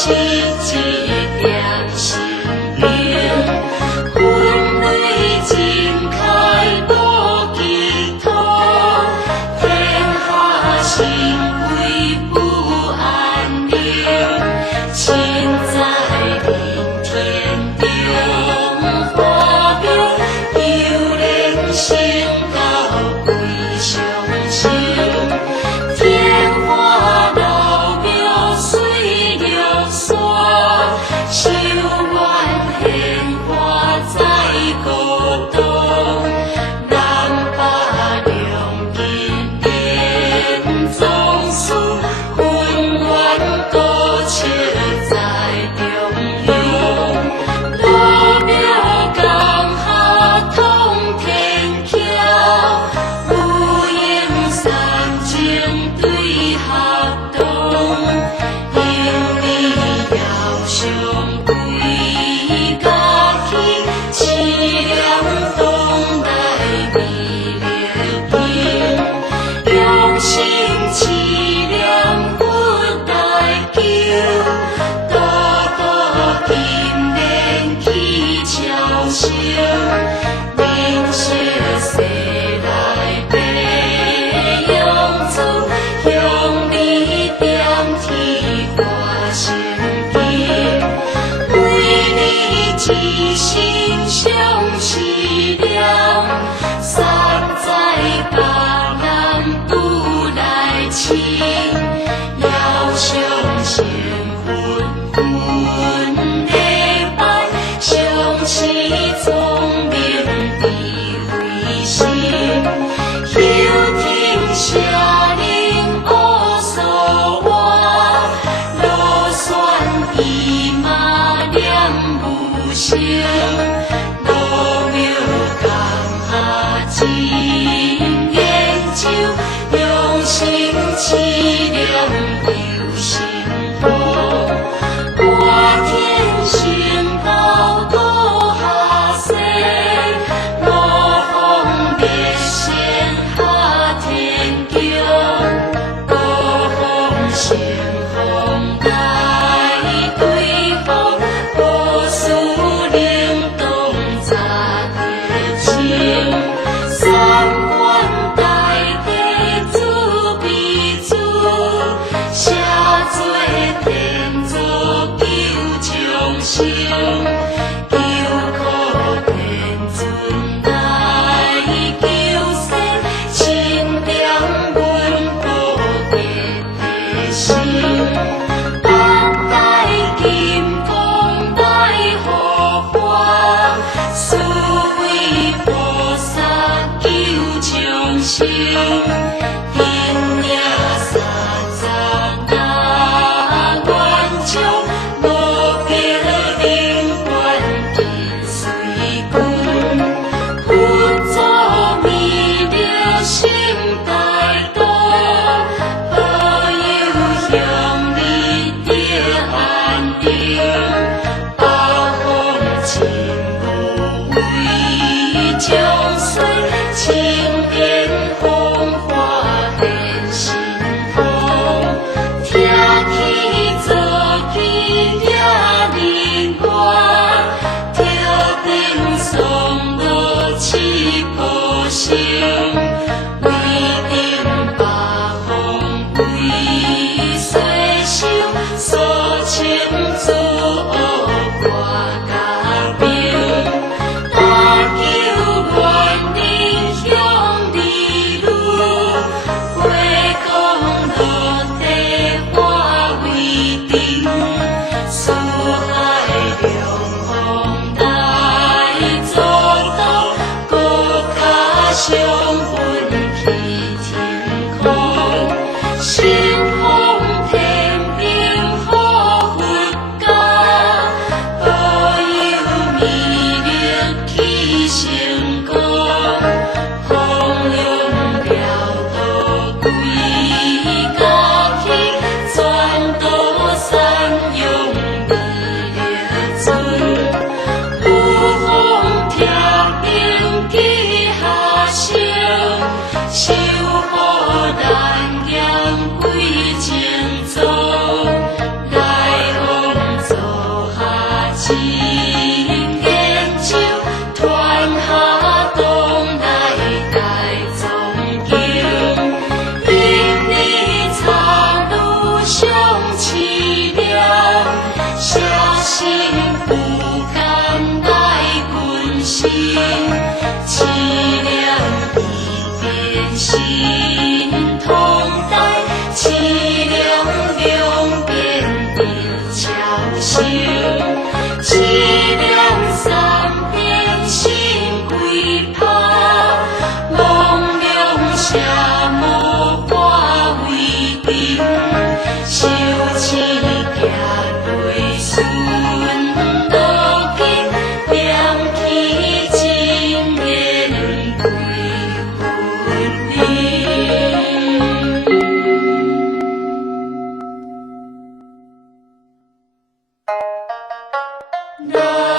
是一点心灵，魂内尽开无寄托，天下心归不安宁，亲在灵天中花表，幽灵升到归上星，天花老庙水流山，修愿献花在高东，南北两金莲总数，魂愿高笑在中央，老庙江下通天桥，有影山情对合动，因你遥相归家去，凄凉东来未了情，用心凄凉不带救，大大金莲去敲声，明雪西来白杨子，向你点天挂成经，为你一心相思量，山在巴南不来亲，遥相成魂魂内拜，相思聪明地为心，休听下令乌索话，罗旋伊马两无声，老庙江下真研究，用心凄凉又心痛，我天行道多下世，我风别线下天宫，高风成风来对风，无数灵南